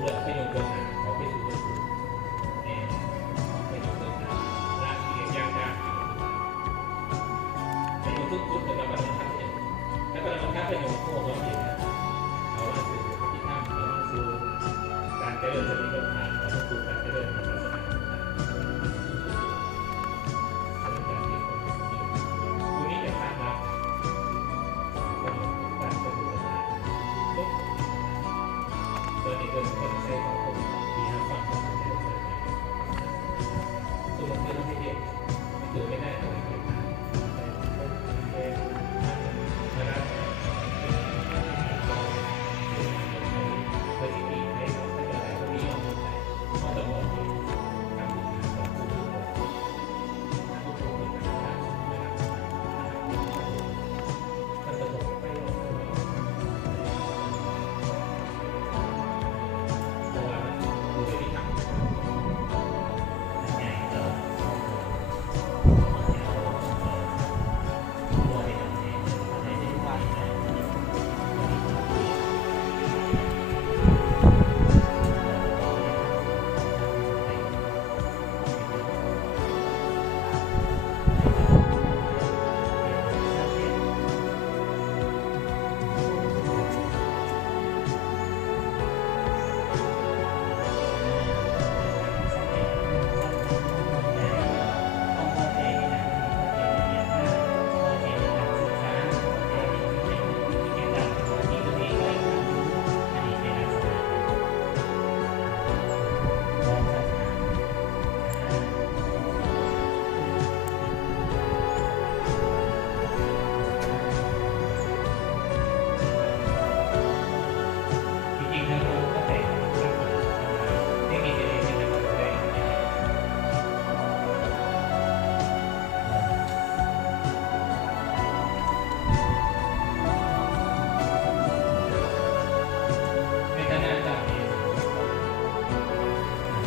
เลือกประโยชน์เบื้องหน้าเขาไปสู่ประโยชน์เบื้องหน้าราชเรียนยากยากประโยชน์ทุกๆแต่ละประการเนี่ยและประการประโยชน์ของเราเองเราว่าสู่ที่ทำเราว่าสู่การเจริญสติปัฏฐานเราว่าสู่การเจริญวิปัสสนาตัวนี้จะสร้างรับการปฏิบัติตัวนี้เป็นคนใช้ของผมที่ทำฟังของผมได้เลยตัวนี้เราไม่เด็กถือไม่ได้ต้องเก็บมานะครับเพื่อที่มีให้เราไม่ได้ก็มีเอาไปเพราะแต่ว่าที่ทำของผู้ผู้มันจะตกไป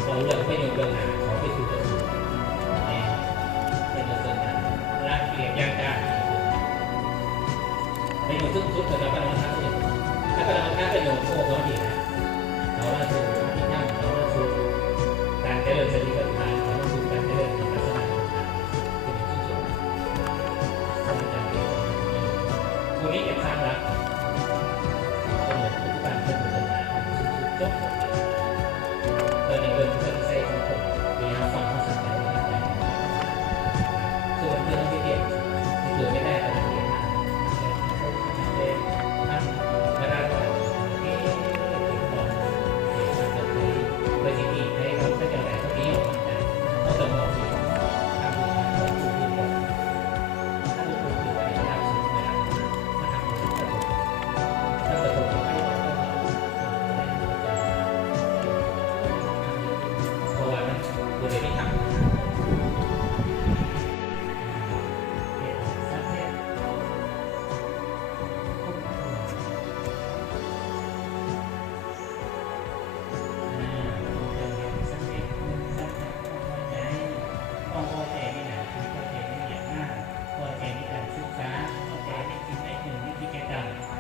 เราเลือกประโยชน์เบื้องหน้าเขาไปสู่ประโยชน์เป็นเรื่องนั้นราชเรียนยากยากประโยชน์ทุกๆแต่ละประการเนี่ยถ้าประการประโยชน์ของเราดีนะเราว่าสู่ที่นั่งเราว่าสู่การเจริญสติปัฏฐานเราว่าสู่การเจริญวิปัสสนาเป็นที่สุดตัวนี้จะสร้างรักเป็นเหมือนทุกการเป็นเรื่องนั้นจบตัวนี้เป็นเรื่องใช้ของผมมีฟังเขาสนใจส่วนเรื่องที่เด็กที่ถือไม่ได้แต่ละเด็กท่านมาได้ก่อนที่ถึงบอกมันจะเคยเพื่อที่มีให้เราเป็นอย่างไรก็มีออกมาได้ก็จะบอกที่ทำให้เราผู้ที่บอกถ้าผู้ที่อยู่ในระดับสูงนะครับมาทำให้เราถ้าจะตกไปเพราะว่ามันตัวเด็กที่ทำ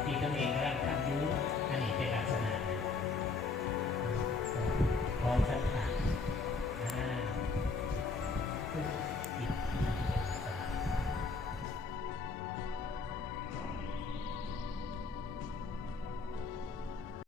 ที่ตนเองกำลังทำอยู่อันนี้เป็นลักษณะของ